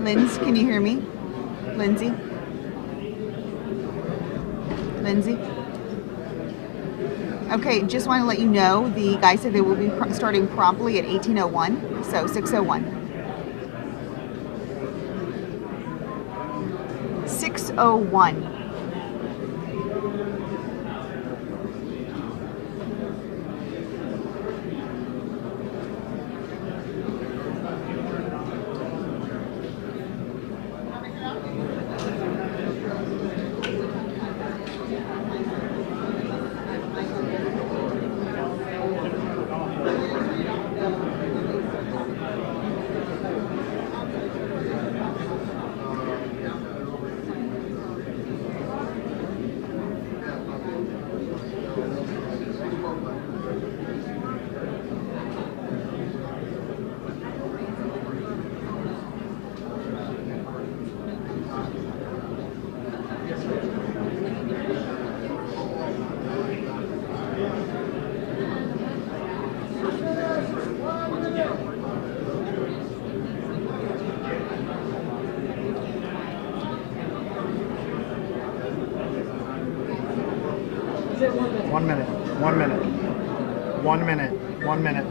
Linz, can you hear me? Lindsay? Lindsay? Okay, just want to let you know, the guy said they will be starting promptly at 1801, so 601. 601. One minute.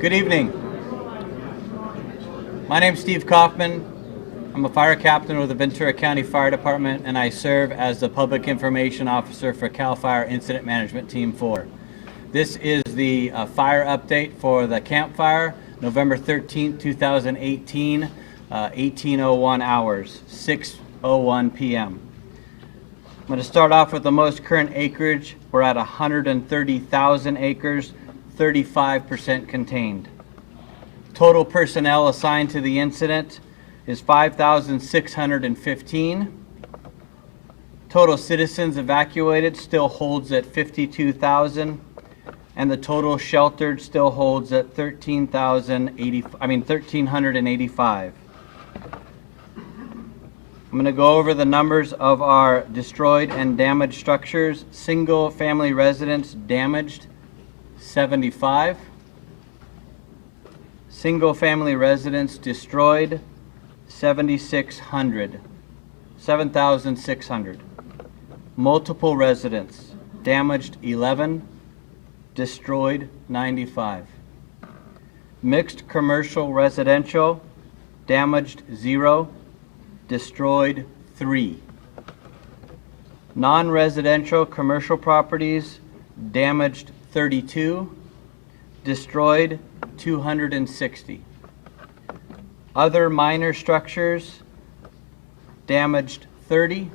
Good evening. My name is Steve Kaufman. I'm a fire captain with the Ventura County Fire Department, and I serve as the Public Information Officer for CAL FIRE Incident Management Team 4. This is the fire update for the Camp Fire, November 13th, 2018, 1801 hours, 6:01 p.m. I'm going to start off with the most current acreage. We're at 130,000 acres, 35% contained. Total personnel assigned to the incident is 5,615. Total citizens evacuated still holds at 52,000, and the total sheltered still holds at 1,385. I'm going to go over the numbers of our destroyed and damaged structures. Single family residence damaged, 75. Single family residence destroyed, 7,600. Multiple residence damaged, 11. Destroyed, 95. Mixed commercial residential damaged, 0. Destroyed, 3. Non-residential commercial properties damaged, 32. Destroyed, 260. Other minor structures damaged, 30.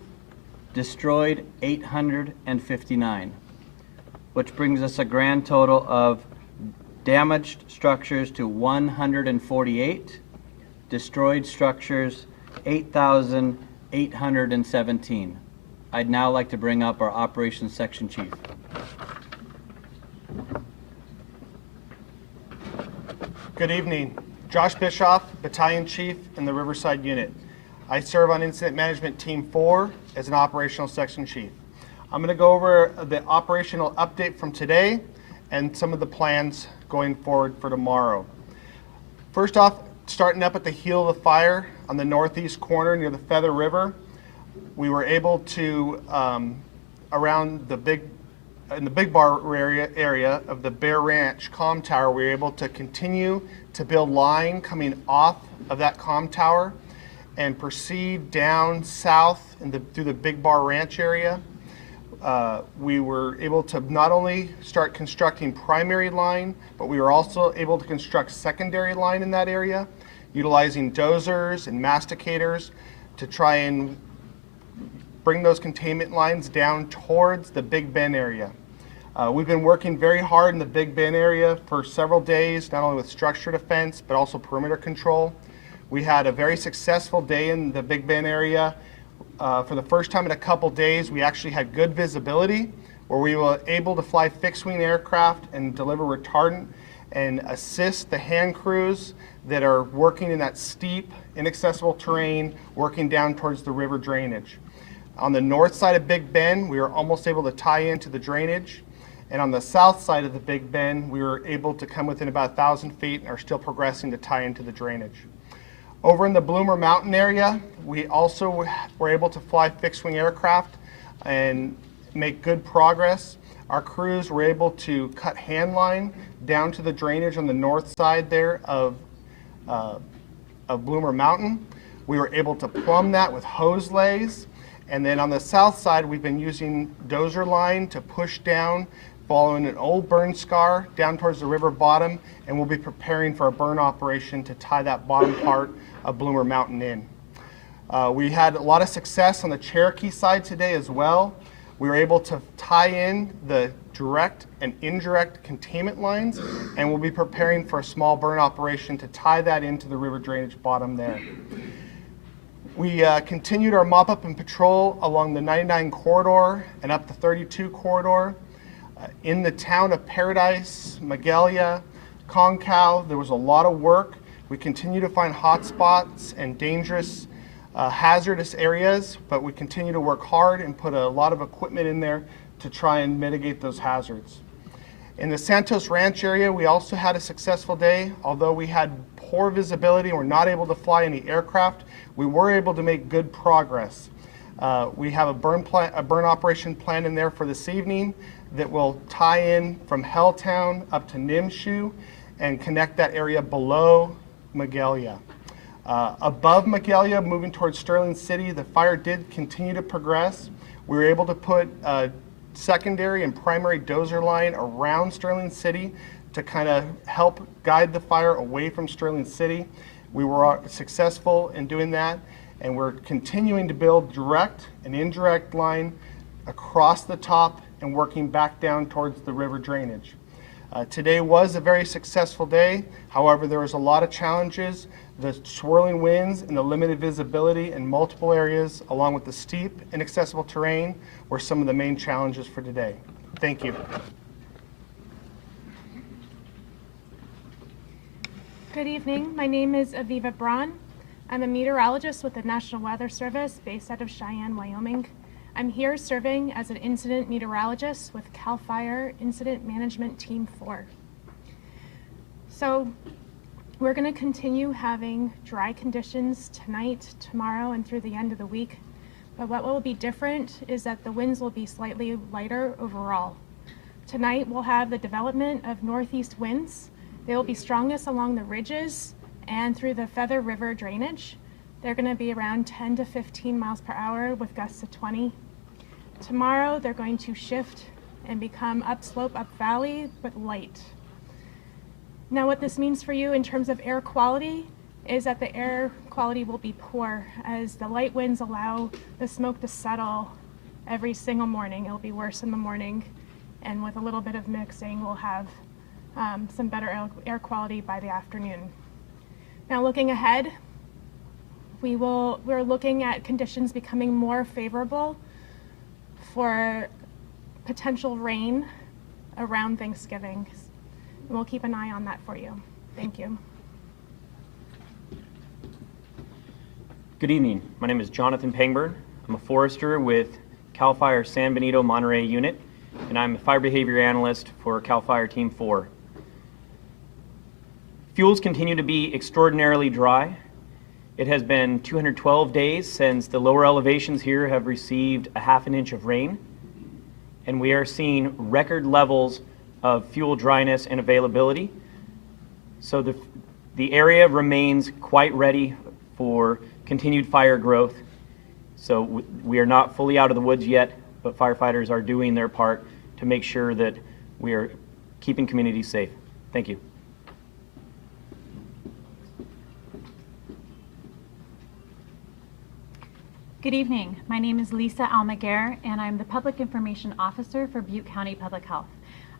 Destroyed, 859. Which brings us a grand total of damaged structures to 148. Destroyed structures, 8,817. I'd now like to bring up our Operations Section Chief. Good evening. Josh Bischoff, Battalion Chief in the Riverside Unit. I serve on Incident Management Team 4 as an Operational Section Chief. I'm going to go over the operational update from today and some of the plans going forward for tomorrow. First off, starting up at the heel of the fire on the northeast corner near the Feather River, we were able to, around the big bar area of the Bear Ranch comm tower, we were able to continue to build line coming off of that comm tower and proceed down south through the Big Bar Ranch area. We were able to not only start constructing primary line, but we were also able to construct secondary line in that area, utilizing dozers and masticators to try and bring those containment lines down towards the Big Bend area. We've been working very hard in the Big Bend area for several days, not only with structure defense, but also perimeter control. We had a very successful day in the Big Bend area. For the first time in a couple days, we actually had good visibility where we were able to fly fixed-wing aircraft and deliver retardant and assist the hand crews that are working in that steep, inaccessible terrain, working down towards the river drainage. On the north side of Big Bend, we were almost able to tie into the drainage. And on the south side of the Big Bend, we were able to come within about 1,000 feet and are still progressing to tie into the drainage. Over in the Bloomer Mountain area, we also were able to fly fixed-wing aircraft and make good progress. Our crews were able to cut hand line down to the drainage on the north side there of Bloomer Mountain. We were able to plumb that with hose lays. And then on the south side, we've been using dozer line to push down, following an old burn scar down towards the river bottom, and we'll be preparing for a burn operation to tie that bottom part of Bloomer Mountain in. We had a lot of success on the Cherokee side today as well. We were able to tie in the direct and indirect containment lines, and we'll be preparing for a small burn operation to tie that into the river drainage bottom there. We continued our mop-up and patrol along the 99 corridor and up the 32 corridor. In the town of Paradise, Magalia, Concow, there was a lot of work. We continue to find hot spots and dangerous, hazardous areas, but we continue to work hard and put a lot of equipment in there to try and mitigate those hazards. In the Santos Ranch area, we also had a successful day. Although we had poor visibility and were not able to fly any aircraft, we were able to make good progress. We have a burn operation planned in there for this evening that will tie in from Helltown up to Nimshu and connect that area below Magalia. Above Magalia, moving towards Sterling City, the fire did continue to progress. We were able to put secondary and primary dozer line around Sterling City to kind of help guide the fire away from Sterling City. We were successful in doing that, and we're continuing to build direct and indirect line across the top and working back down towards the river drainage. Today was a very successful day. However, there was a lot of challenges. The swirling winds and the limited visibility in multiple areas, along with the steep, inaccessible terrain, were some of the main challenges for today. Thank you. Good evening. My name is Aviva Braun. I'm a meteorologist with the National Weather Service based out of Cheyenne, Wyoming. I'm here serving as an incident meteorologist with CAL FIRE Incident Management Team 4. So we're going to continue having dry conditions tonight, tomorrow, and through the end of the week. But what will be different is that the winds will be slightly lighter overall. Tonight we'll have the development of northeast winds. They will be strongest along the ridges and through the Feather River drainage. They're going to be around 10 to 15 miles per hour with gusts of 20. Tomorrow they're going to shift and become upslope, up valley, but light. Now what this means for you in terms of air quality is that the air quality will be poor as the light winds allow the smoke to settle every single morning. It'll be worse in the morning, and with a little bit of mixing we'll have some better air quality by the afternoon. Now looking ahead, we're looking at conditions becoming more favorable for potential rain around Thanksgiving. And we'll keep an eye on that for you. Thank you. Good evening. My name is Jonathan Pangburn. I'm a forester with CAL FIRE San Benito Monterey unit, and I'm a fire behavior analyst for CAL FIRE Team 4. Fuels continue to be extraordinarily dry. It has been 212 days since the lower elevations here have received a half an inch of rain, and we are seeing record levels of fuel dryness and availability. So the area remains quite ready for continued fire growth. So we are not fully out of the woods yet, but firefighters are doing their part to make sure that we are keeping communities safe. Thank you. Good evening. My name is Lisa Almaguer, and I'm the Public Information Officer for Butte County Public Health.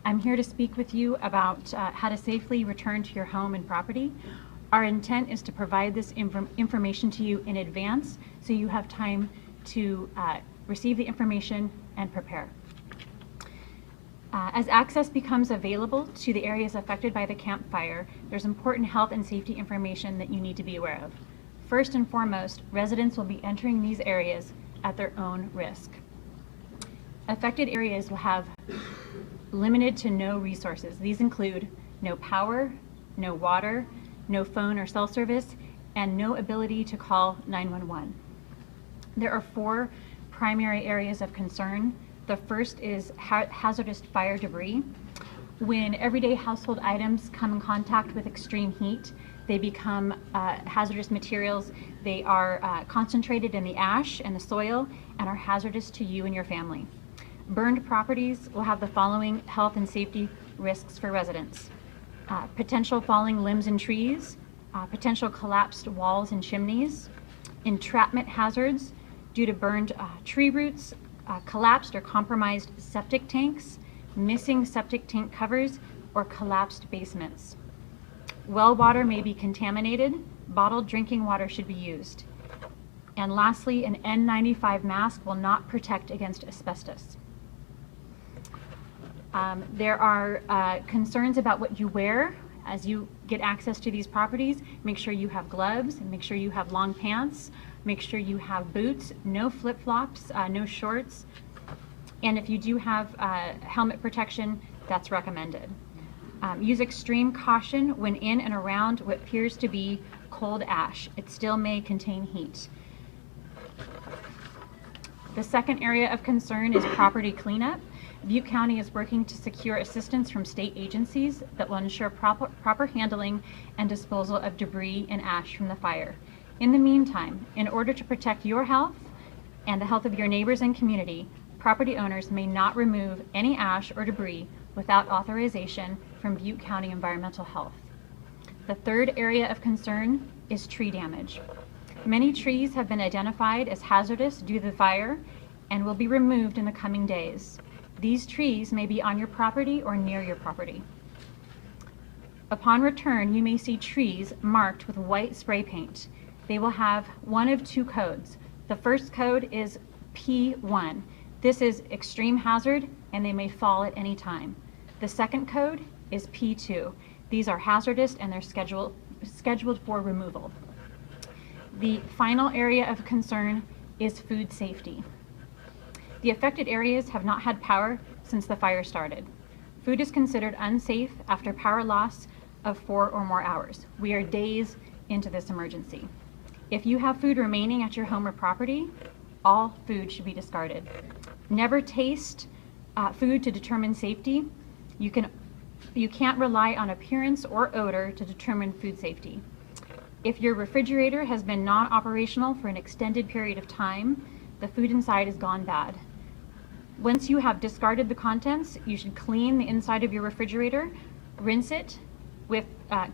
I'm here to speak with you about how to safely return to your home and property. Our intent is to provide this information to you in advance so you have time to receive the information and prepare. As access becomes available to the areas affected by the Camp Fire, there's important health and safety information that you need to be aware of. First and foremost, residents will be entering these areas at their own risk. Affected areas will have limited to no resources. These include no power, no water, no phone or cell service, and no ability to call 911. There are 4 primary areas of concern. The first is hazardous fire debris. When everyday household items come in contact with extreme heat, they become hazardous materials. They are concentrated in the ash and the soil and are hazardous to you and your family. Burned properties will have the following health and safety risks for residents. Potential falling limbs and trees, potential collapsed walls and chimneys, entrapment hazards due to burned tree roots, collapsed or compromised septic tanks, missing septic tank covers, or collapsed basements. Well water may be contaminated. Bottled drinking water should be used. And lastly, an N95 mask will not protect against asbestos. There are concerns about what you wear as you get access to these properties. Make sure you have gloves, and make sure you have long pants, make sure you have boots, no flip-flops, no shorts, and if you do have helmet protection, that's recommended. Use extreme caution when in and around what appears to be cold ash. It still may contain heat. The second area of concern is property cleanup. Butte County is working to secure assistance from state agencies that will ensure proper handling and disposal of debris and ash from the fire. In the meantime, in order to protect your health and the health of your neighbors and community, property owners may not remove any ash or debris without authorization from Butte County Environmental Health. The third area of concern is tree damage. Many trees have been identified as hazardous due to the fire and will be removed in the coming days. These trees may be on your property or near your property. Upon return, you may see trees marked with white spray paint. They will have one of 2 codes. The first code is P1. This is extreme hazard and they may fall at any time. The second code is P2. These are hazardous and they're scheduled for removal. The final area of concern is food safety. The affected areas have not had power since the fire started. Food is considered unsafe after power loss of 4 or more hours. We are days into this emergency. If you have food remaining at your home or property, all food should be discarded. Never taste food to determine safety. You can't rely on appearance or odor to determine food safety. If your refrigerator has been non-operational for an extended period of time, the food inside has gone bad. Once you have discarded the contents, you should clean the inside of your refrigerator, rinse it with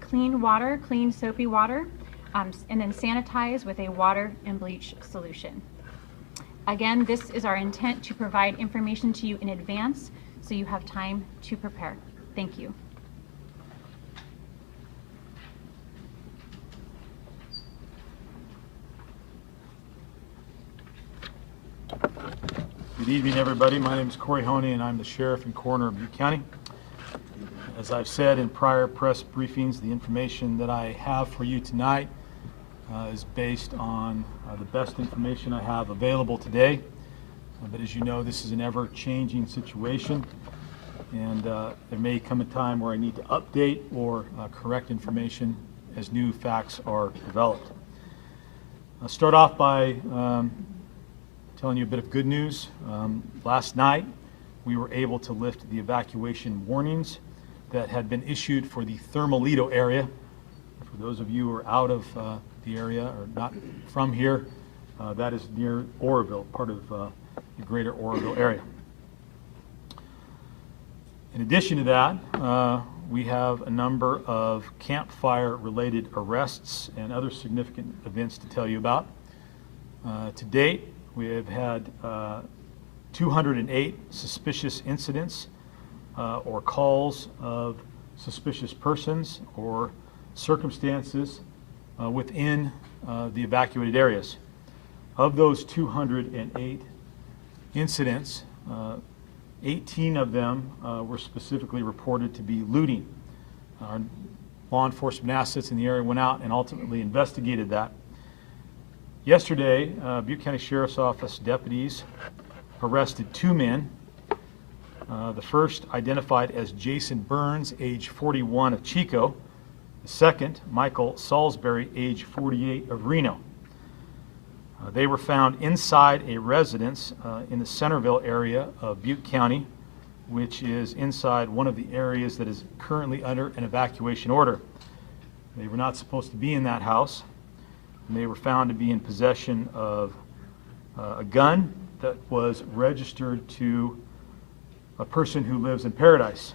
clean water, clean soapy water, and then sanitize with a water and bleach solution. Again, this is our intent to provide information to you in advance so you have time to prepare. Thank you. Good evening, everybody. My name is Corey Honey, and I'm the Sheriff and Coroner of Butte County. As I've said in prior press briefings, the information that I have for you tonight is based on the best information I have available today. But as you know, this is an ever-changing situation, and there may come a time where I need to update or correct information as new facts are developed. I'll start off by telling you a bit of good news. Last night, we were able to lift the evacuation warnings that had been issued for the Thermalito area. For those of you who are out of the area or not from here, that is near Oroville, part of the greater Oroville area. In addition to that, we have a number of campfire-related arrests and other significant events to tell you about. To date, we have had 208 suspicious incidents or calls of suspicious persons or circumstances within the evacuated areas. Of those 208 incidents, 18 of them were specifically reported to be looting. Our law enforcement assets in the area went out and ultimately investigated that. Yesterday, Butte County Sheriff's Office deputies arrested 2 men. The first identified as Jason Burns, age 41 of Chico. The second, Michael Salisbury, age 48 of Reno. They were found inside a residence in the Centerville area of Butte County, which is inside one of the areas that is currently under an evacuation order. They were not supposed to be in that house, and they were found to be in possession of a gun that was registered to a person who lives in Paradise.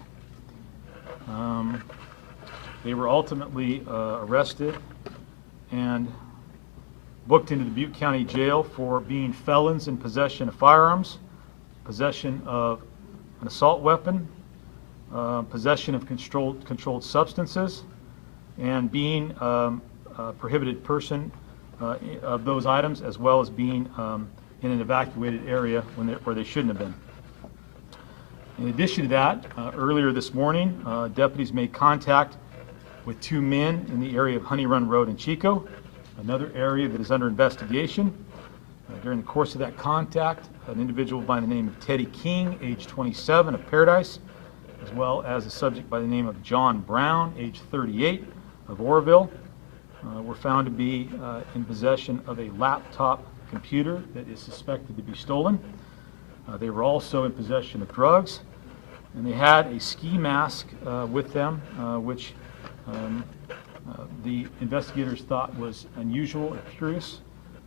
They were ultimately arrested and booked into the Butte County Jail for being felons in possession of firearms, possession of an assault weapon, possession of controlled substances, and being a prohibited person of those items, as well as being in an evacuated area where they shouldn't have been. In addition to that, earlier this morning, deputies made contact with 2 men in the area of Honey Run Road in Chico, another area that is under investigation. During the course of that contact, an individual by the name of Teddy King, age 27 of Paradise, as well as a subject by the name of John Brown, age 38 of Oroville, were found to be in possession of a laptop computer that is suspected to be stolen. They were also in possession of drugs, and they had a ski mask with them, which the investigators thought was unusual and curious,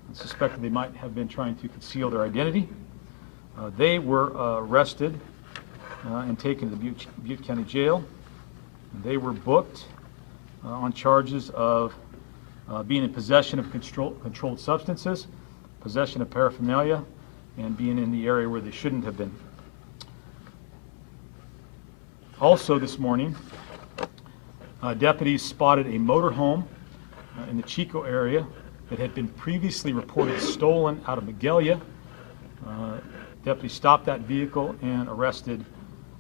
and suspected they might have been trying to conceal their identity. They were arrested and taken to the Butte County Jail. They were booked on charges of being in possession of controlled substances, possession of paraphernalia, and being in the area where they shouldn't have been. Also this morning, deputies spotted a motorhome in the Chico area that had been previously reported stolen out of Magalia. Deputies stopped that vehicle and arrested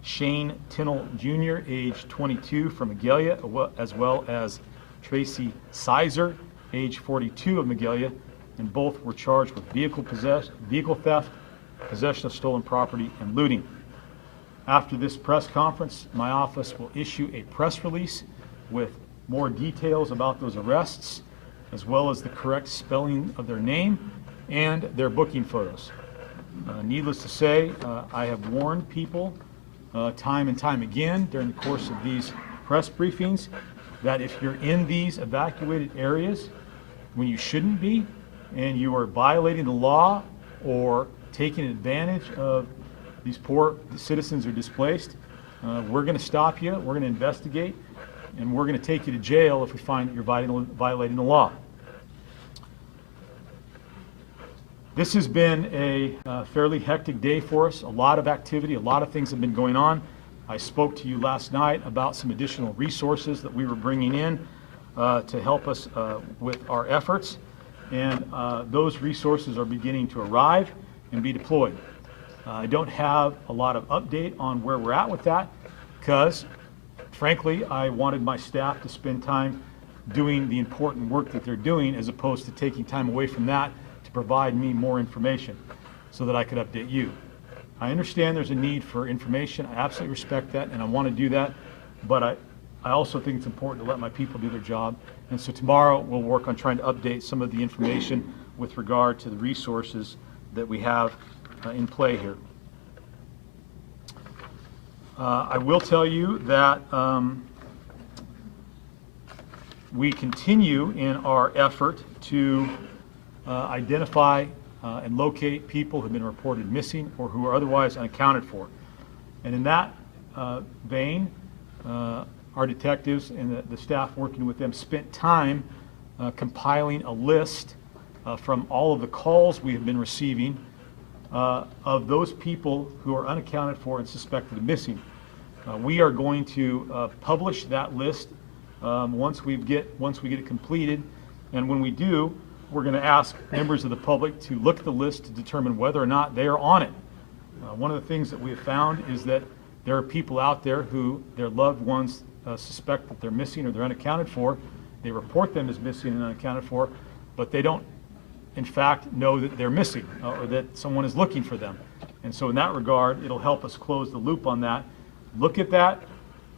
Shane Tinnell Jr., age 22 from Magalia, as well as Tracy Sizer, age 42 of Magalia, and both were charged with vehicle theft, possession of stolen property, and looting. After this press conference, my office will issue a press release with more details about those arrests, as well as the correct spelling of their name and their booking photos. Needless to say, I have warned people time and time again during the course of these press briefings that if you're in these evacuated areas when you shouldn't be, and you are violating the law or taking advantage of these poor citizens who are displaced, we're going to stop you, we're going to investigate, and we're going to take you to jail if we find that you're violating the law. This has been a fairly hectic day for us, a lot of activity, a lot of things have been going on. I spoke to you last night about some additional resources that we were bringing in to help us with our efforts, and those resources are beginning to arrive and be deployed. I don't have a lot of update on where we're at with that because, frankly, I wanted my staff to spend time doing the important work that they're doing as opposed to taking time away from that to provide me more information. so that I could update you. I understand there's a need for information. I absolutely respect that, and I want to do that, but I also think it's important to let my people do their job. And so tomorrow we'll work on trying to update some of the information with regard to the resources that we have in play here. I will tell you that we continue in our effort to identify and locate people who have been reported missing or who are otherwise unaccounted for. And in that vein, our detectives and the staff working with them spent time compiling a list from all of the calls we have been receiving of those people who are unaccounted for and suspected of missing. We are going to publish that list once we get it completed, and when we do, we're going to ask members of the public to look at the list to determine whether or not they are on it. One of the things that we have found is that there are people out there who their loved ones suspect that they're missing or they're unaccounted for. They report them as missing and unaccounted for, but they don't in fact know that they're missing or that someone is looking for them. And so in that regard, it'll help us close the loop on that. Look at that.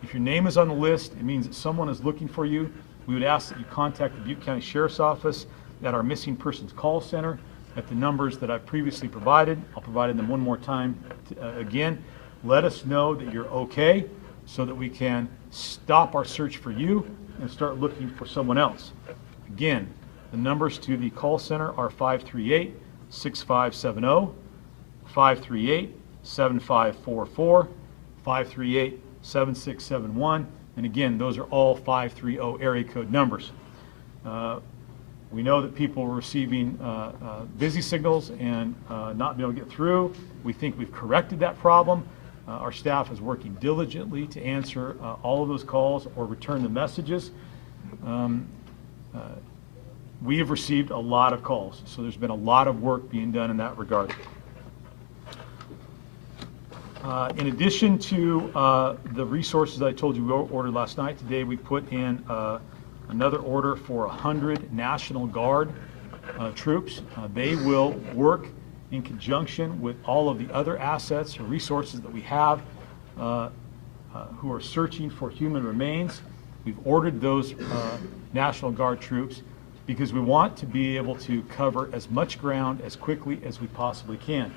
If your name is on the list, it means that someone is looking for you. We would ask that you contact the Butte County Sheriff's Office at our missing persons call center at the numbers that I've previously provided. I'll provide them one more time again. Let us know that you're okay so that we can stop our search for you and start looking for someone else. Again, the numbers to the call center are 538-6570, 538-7544, 538-7671, and again, those are all 530 area code numbers. We know that people were receiving busy signals and not being able to get through. We think we've corrected that problem. Our staff is working diligently to answer all of those calls or return the messages. We have received a lot of calls, so there's been a lot of work being done in that regard. In addition to the resources that I told you we ordered last night, today we put in another order for 100 National Guard troops. They will work in conjunction with all of the other assets or resources that we have who are searching for human remains. We've ordered those National Guard troops because we want to be able to cover as much ground as quickly as we possibly can.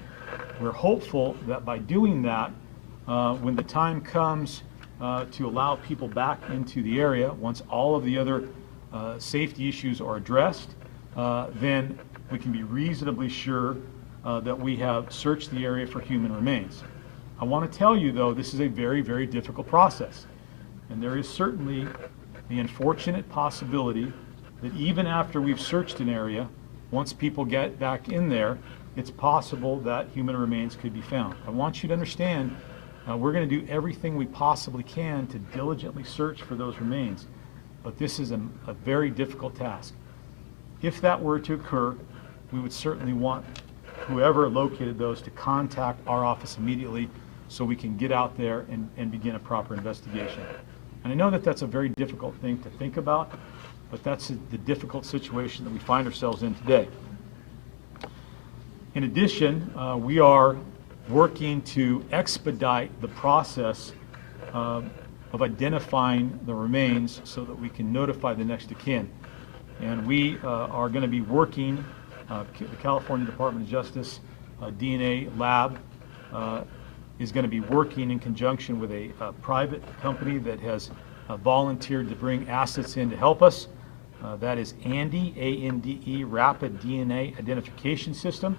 We're hopeful that by doing that, when the time comes to allow people back into the area, once all of the other safety issues are addressed, then we can be reasonably sure that we have searched the area for human remains. I want to tell you, though, this is a very, very difficult process. And there is certainly the unfortunate possibility that even after we've searched an area, once people get back in there, it's possible that human remains could be found. I want you to understand we're going to do everything we possibly can to diligently search for those remains, but this is a very difficult task. If that were to occur, we would certainly want whoever located those to contact our office immediately so we can get out there and begin a proper investigation. And I know that that's a very difficult thing to think about, but that's the difficult situation that we find ourselves in today. In addition, we are working to expedite the process of identifying the remains so that we can notify the next of kin. And we are going to be working, the California Department of Justice DNA lab is going to be working in conjunction with a private company that has volunteered to bring assets in to help us. That is ANDE, A-N-D-E, Rapid DNA Identification System.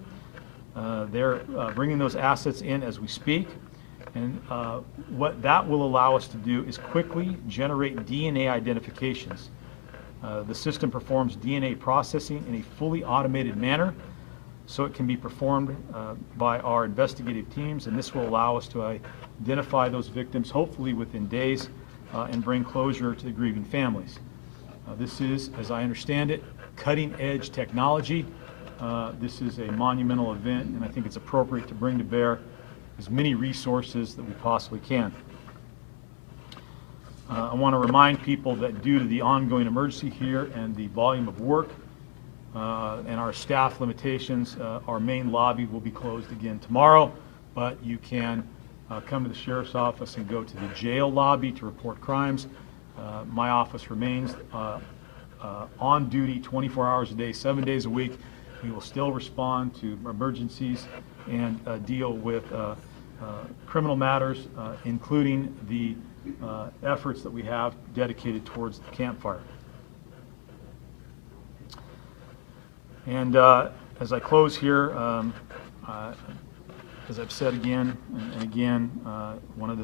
They're bringing those assets in as we speak. And what that will allow us to do is quickly generate DNA identifications. The system performs DNA processing in a fully automated manner, so it can be performed by our investigative teams, and this will allow us to identify those victims, hopefully within days, and bring closure to the grieving families. This is, as I understand it, cutting-edge technology. This is a monumental event, and I think it's appropriate to bring to bear as many resources that we possibly can. I want to remind people that due to the ongoing emergency here and the volume of work, and our staff limitations, our main lobby will be closed again tomorrow, but you can come to the sheriff's office and go to the jail lobby to report crimes. My office remains on duty 24 hours a day, 7 days a week. We will still respond to emergencies and deal with criminal matters, including the efforts that we have dedicated towards the campfire. And as I close here, as I've said again and again, one of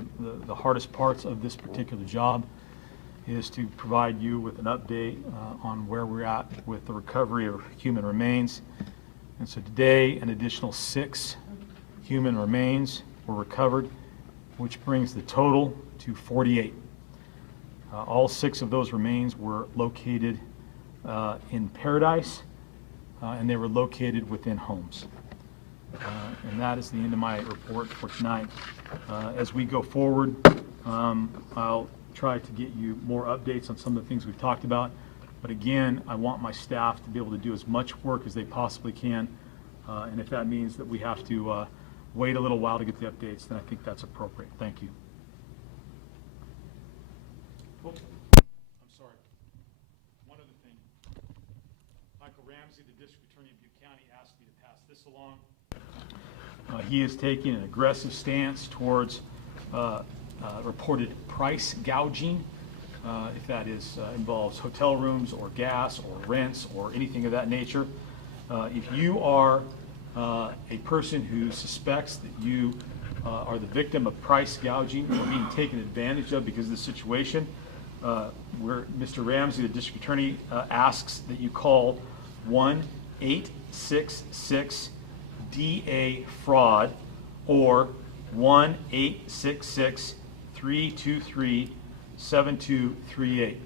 the hardest parts of this particular job is to provide you with an update on where we're at with the recovery of human remains. And so today, an additional 6 human remains were recovered, which brings the total to 48. All 6 of those remains were located in Paradise, and they were located within homes. And that is the end of my report for tonight. As we go forward, I'll try to get you more updates on some of the things we've talked about. But again, I want my staff to be able to do as much work as they possibly can. And if that means that we have to wait a little while to get the updates, then I think that's appropriate. Thank you. Oh, I'm sorry. One other thing. Michael Ramsey, the District Attorney of Butte County, asked me to pass this along. He is taking an aggressive stance towards reported price gouging, if that involves hotel rooms or gas or rents or anything of that nature. If you are a person who suspects that you are the victim of price gouging or being taken advantage of because of the situation, where Mr. Ramsey, the District Attorney, asks that you call 1-866-DA-FRAUD or 1-866-323-7238.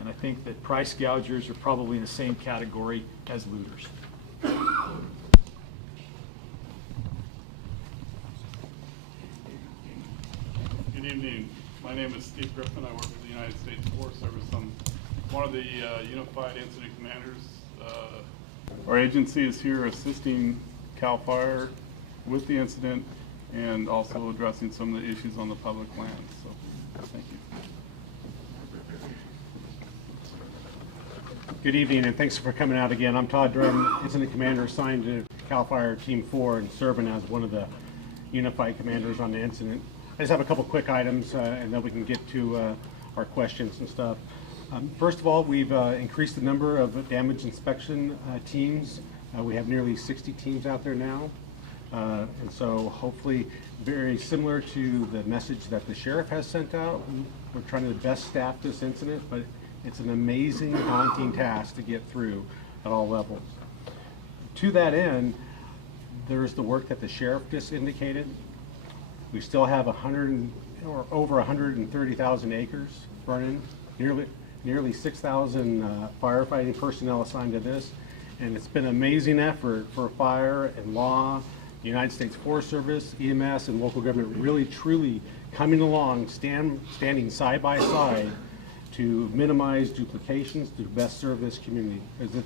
And I think that price gougers are probably in the same category as looters. Good evening. My name is Steve Griffin. I work for the United States Forest Service. I'm one of the Unified Incident Commanders. Our agency is here assisting CAL FIRE with the incident and also addressing some of the issues on the public lands. So, thank you. Good evening, and thanks for coming out again. I'm Todd Drum, Incident Commander assigned to CAL FIRE Team 4 and serving as one of the Unified Commanders on the incident. I just have a couple quick items, and then we can get to our questions and stuff. First of all, we've increased the number of damage inspection teams. We have nearly 60 teams out there now. And so hopefully very similar to the message that the sheriff has sent out. We're trying to best staff this incident, but it's an amazing, daunting task to get through at all levels. To that end, there's the work that the sheriff just indicated. We still have over 130,000 acres burning, nearly 6,000 firefighting personnel assigned to this. And it's been an amazing effort for fire and law, the United States Forest Service, EMS, and local government really truly coming along, standing side by side to minimize duplications to best serve this community. Because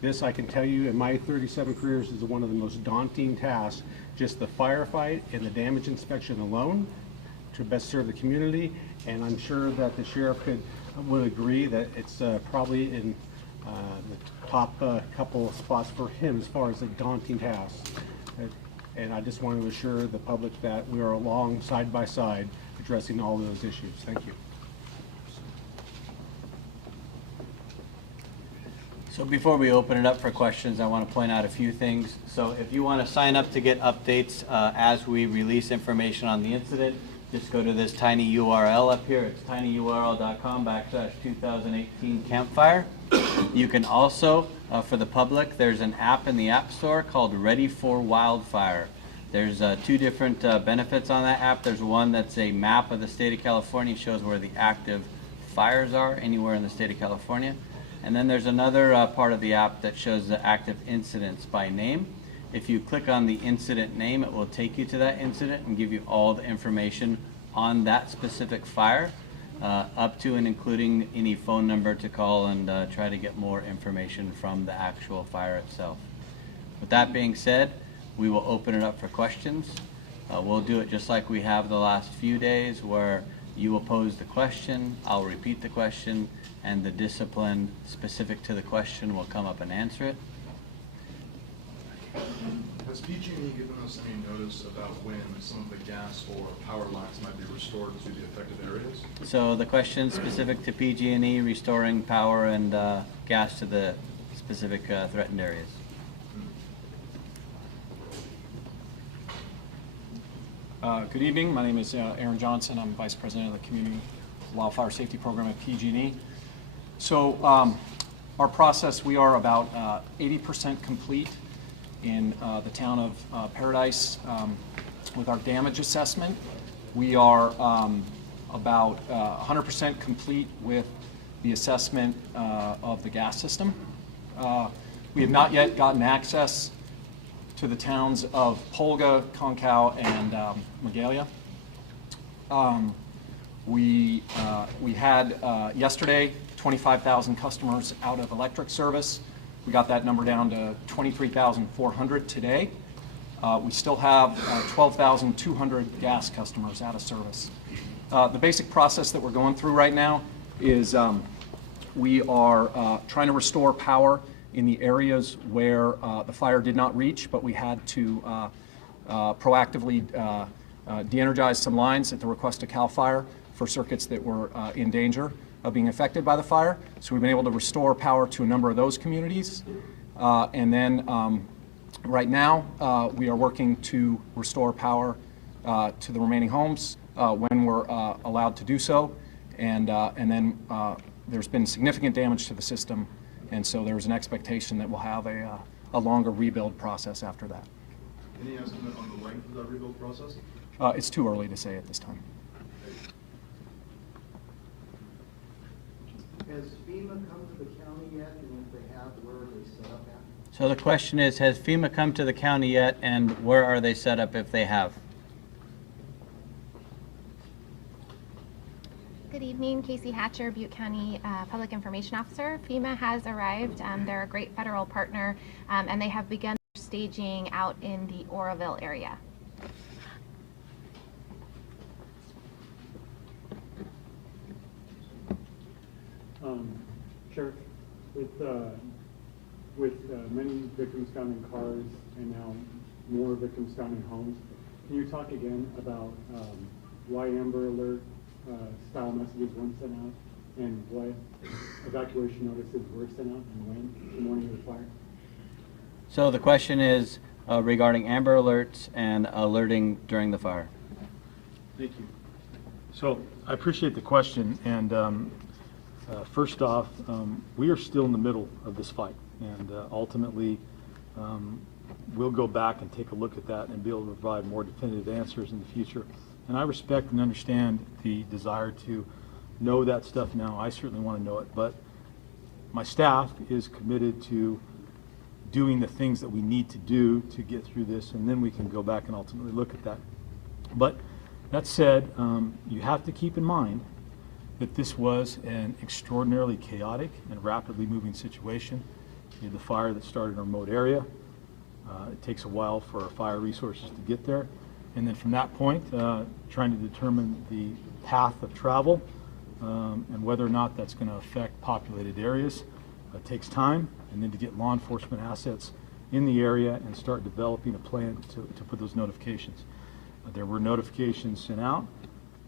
this, I can tell you, in my 37 careers, is one of the most daunting tasks, just the firefight and the damage inspection alone to best serve the community. And I'm sure that the sheriff would agree that it's probably in the top couple of spots for him as far as a daunting task. And I just want to assure the public that we are along side by side addressing all of those issues. Thank you. So before we open it up for questions, I want to point out a few things. So if you want to sign up to get updates as we release information on the incident, just go to this tiny URL up here. It's tinyurl.com/2018 campfire. You can also, for the public, there's an app in the App Store called Ready for Wildfire. There's 2 different benefits on that app. There's one that's a map of the state of California, shows where the active fires are anywhere in the state of California. And then there's another part of the app that shows the active incidents by name. If you click on the incident name, it will take you to that incident and give you all the information on that specific fire. up to and including any phone number to call and try to get more information from the actual fire itself. With that being said, we will open it up for questions. We'll do it just like we have the last few days, where you will pose the question, I'll repeat the question, and the discipline specific to the question will come up and answer it. Has PG&E given us any notice about when some of the gas or power lines might be restored to the affected areas? So the question specific to PG&E restoring power and gas to the specific threatened areas. Good evening. My name is Aaron Johnson. I'm Vice President of the Community Wildfire Safety Program at PG&E. So our process, we are about 80% complete in the town of Paradise with our damage assessment. We are about 100% complete with the assessment of the gas system. We have not yet gotten access to the towns of Polga, Concow, and Magalia. We had yesterday 25,000 customers out of electric service. We got that number down to 23,400 today. We still have 12,200 gas customers out of service. The basic process that we're going through right now is we are trying to restore power in the areas where the fire did not reach, but we had to proactively de-energize some lines at the request of CAL FIRE for circuits that were in danger of being affected by the fire. So we've been able to restore power to a number of those communities. And then right now we are working to restore power to the remaining homes when we're allowed to do so. And then there's been significant damage to the system, and so there's an expectation that we'll have a longer rebuild process after that. Any estimate on the length of that rebuild process? It's too early to say at this time. Has FEMA come to the county yet, and if they have, where are they set up at? So the question is, has FEMA come to the county yet, and where are they set up if they have? Good evening, Casey Hatcher, Butte County Public Information Officer. FEMA has arrived. They're a great federal partner, and they have begun staging out in the Oroville area. Sheriff, with many victims found in cars and now more victims found in homes, can you talk again about why Amber Alert style messages weren't sent out and why evacuation notices were sent out and when the morning of the fire? So the question is regarding Amber Alerts and alerting during the fire. Thank you. So I appreciate the question, and first off, we are still in the middle of this fight, and ultimately we'll go back and take a look at that and be able to provide more definitive answers in the future. And I respect and understand the desire to know that stuff now. I certainly want to know it, but my staff is committed to doing the things that we need to do to get through this, and then we can go back and ultimately look at that. But that said, you have to keep in mind that this was an extraordinarily chaotic and rapidly moving situation. You had the fire that started in a remote area. It takes a while for our fire resources to get there. And then from that point, trying to determine the path of travel and whether or not that's going to affect populated areas takes time. And then to get law enforcement assets in the area and start developing a plan to put those notifications. There were notifications sent out,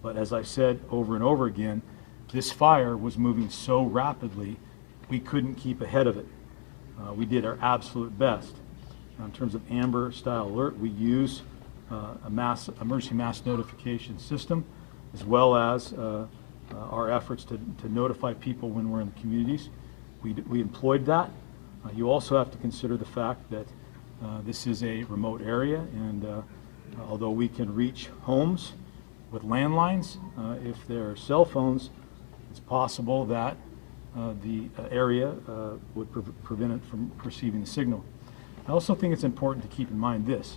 but as I said over and over again, this fire was moving so rapidly we couldn't keep ahead of it. We did our absolute best. Now, in terms of Amber style alert, we use emergency mass notification system, as well as our efforts to notify people when we're in the communities. We employed that. You also have to consider the fact that this is a remote area, and although we can reach homes with landlines, if there are cell phones, it's possible that the area would prevent it from receiving the signal. I also think it's important to keep in mind this.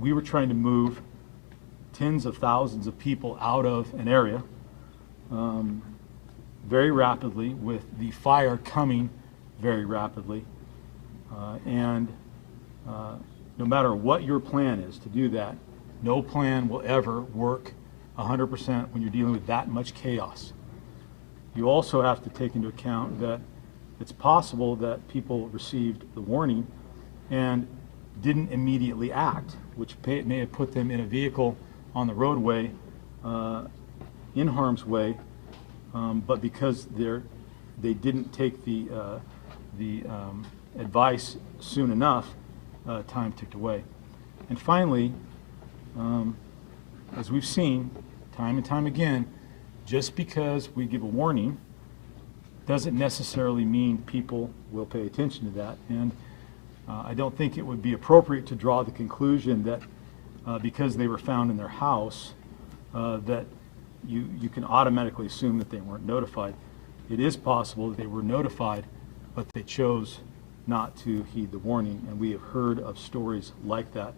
We were trying to move tens of thousands of people out of an area very rapidly, with the fire coming very rapidly. And no matter what your plan is to do that, no plan will ever work 100% when you're dealing with that much chaos. You also have to take into account that it's possible that people received the warning and didn't immediately act, which may have put them in a vehicle on the roadway in harm's way, but because they didn't take the advice soon enough, time ticked away. And finally, as we've seen time and time again, just because we give a warning doesn't necessarily mean people will pay attention to that. And I don't think it would be appropriate to draw the conclusion that because they were found in their house, that you can automatically assume that they weren't notified. It is possible that they were notified, but they chose not to heed the warning, and we have heard of stories like that.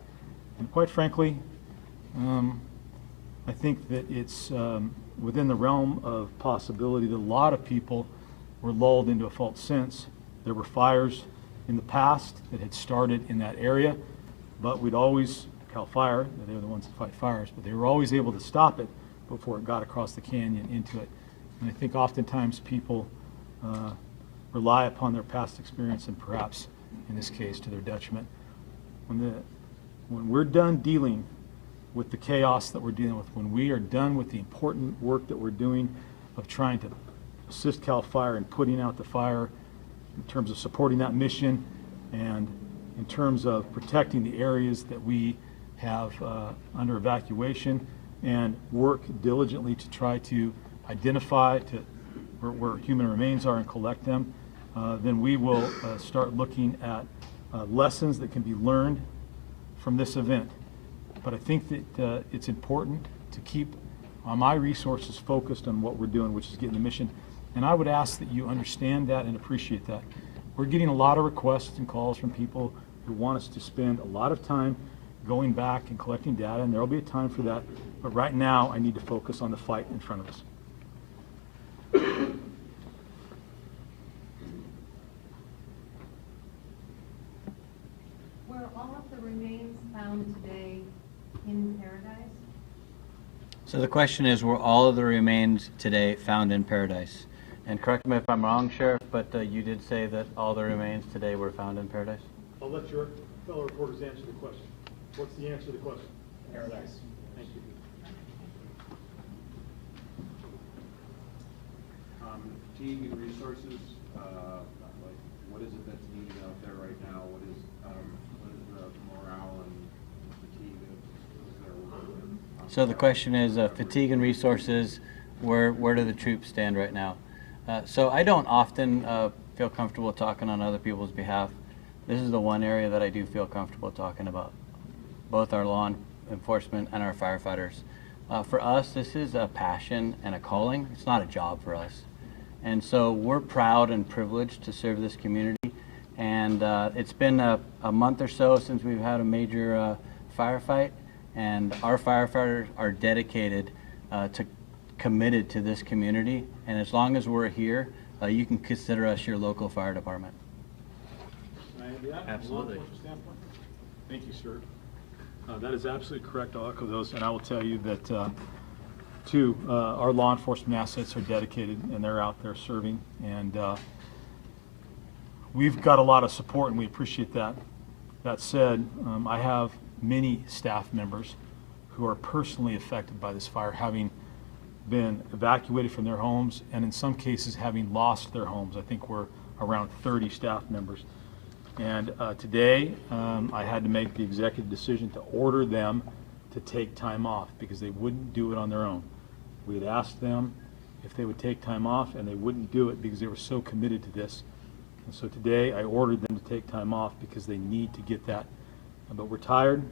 And quite frankly, I think that it's within the realm of possibility that a lot of people were lulled into a false sense. There were fires in the past that had started in that area, but we'd always, CAL FIRE, they're the ones that fight fires, but they were always able to stop it before it got across the canyon into it. And I think oftentimes people rely upon their past experience, and perhaps in this case to their detriment. When we're done dealing with the chaos that we're dealing with, when we are done with the important work that we're doing of trying to assist CAL FIRE in putting out the fire, in terms of supporting that mission, and in terms of protecting the areas that we have under evacuation, and work diligently to try to identify where human remains are and collect them, then we will start looking at lessons that can be learned from this event. But I think that it's important to keep my resources focused on what we're doing, which is getting the mission. And I would ask that you understand that and appreciate that. We're getting a lot of requests and calls from people who want us to spend a lot of time going back and collecting data, and there will be a time for that. But right now, I need to focus on the fight in front of us. Were all of the remains found today in Paradise? So the question is, were all of the remains today found in Paradise? And correct me if I'm wrong, Sheriff, but you did say that all the remains today were found in Paradise? I'll let your fellow reporters answer the question. What's the answer to the question? Paradise. Thank you. Fatigue and resources, like what is it that's needed out there right now? What is the morale and fatigue that they're working with? So the question is fatigue and resources, where do the troops stand right now? So I don't often feel comfortable talking on other people's behalf. This is the one area that I do feel comfortable talking about, both our law enforcement and our firefighters. For us, this is a passion and a calling. It's not a job for us. And so we're proud and privileged to serve this community. And it's been a month or so since we've had a major firefight, and our firefighters are dedicated committed to this community. And as long as we're here, you can consider us your local fire department. Absolutely. Thank you, sir. That is absolutely correct. I'll echo those, and I will tell you that too, our law enforcement assets are dedicated, and they're out there serving, and we've got a lot of support, and we appreciate that. That said, I have many staff members who are personally affected by this fire, having been evacuated from their homes, and in some cases having lost their homes. I think we're around 30 staff members. And today, I had to make the executive decision to order them to take time off because they wouldn't do it on their own. We had asked them if they would take time off, and they wouldn't do it because they were so committed to this. And so today, I ordered them to take time off because they need to get that. But we're tired.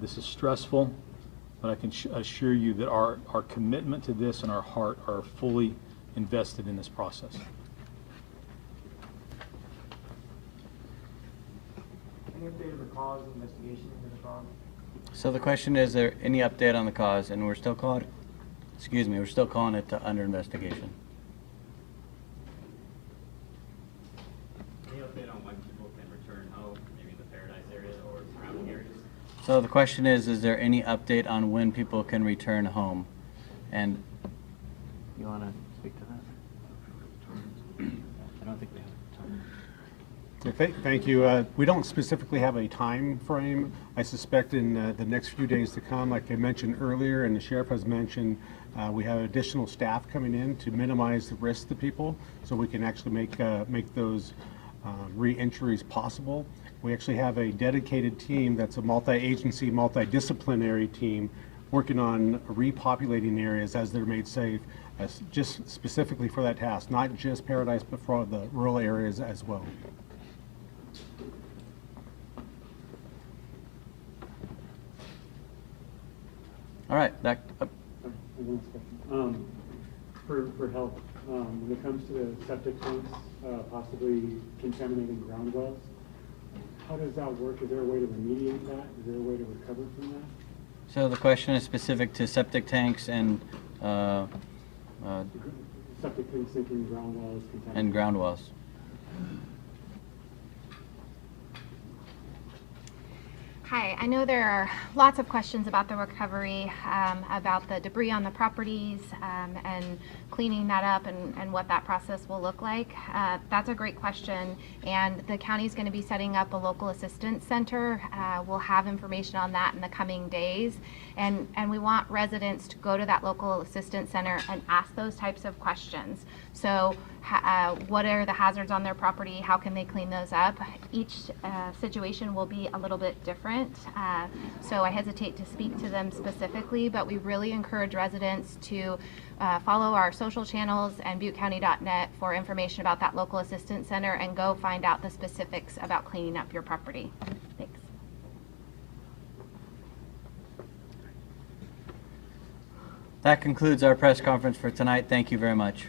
This is stressful, but I can assure you that our commitment to this and our heart are fully invested in this process. Any update on the cause of investigation into the cause? So the question is there any update on the cause, and we're still Excuse me, we're still calling it under investigation. Any update on when people can return home, maybe in the Paradise area or surrounding areas? So the question is there any update on when people can return home? And you want to speak to that? I don't think we have time. Thank you. We don't specifically have a time frame. I suspect in the next few days to come, like I mentioned earlier, and the sheriff has mentioned, we have additional staff coming in to minimize the risk to people, so we can actually make those re-entries possible. We actually have a dedicated team that's a multi-agency, multidisciplinary team working on repopulating areas as they're made safe, just specifically for that task, not just Paradise, but for the rural areas as well. All right, that. For health, when it comes to the septic tanks possibly contaminating ground wells, how does that work? Is there a way to remediate that? Is there a way to recover from that? So the question is specific to septic tanks and Septic tanks sinking, ground wells, contaminated. and ground wells. Hi, I know there are lots of questions about the recovery, about the debris on the properties, and cleaning that up and what that process will look like. That's a great question, and the county is going to be setting up a local assistance center. We'll have information on that in the coming days, and we want residents to go to that local assistance center and ask those types of questions. So what are the hazards on their property? How can they clean those up? Each situation will be a little bit different, so I hesitate to speak to them specifically, but we really encourage residents to follow our social channels and buttecounty.net for information about that local assistance center and go find out the specifics about cleaning up your property. Thanks. That concludes our press conference for tonight. Thank you very much.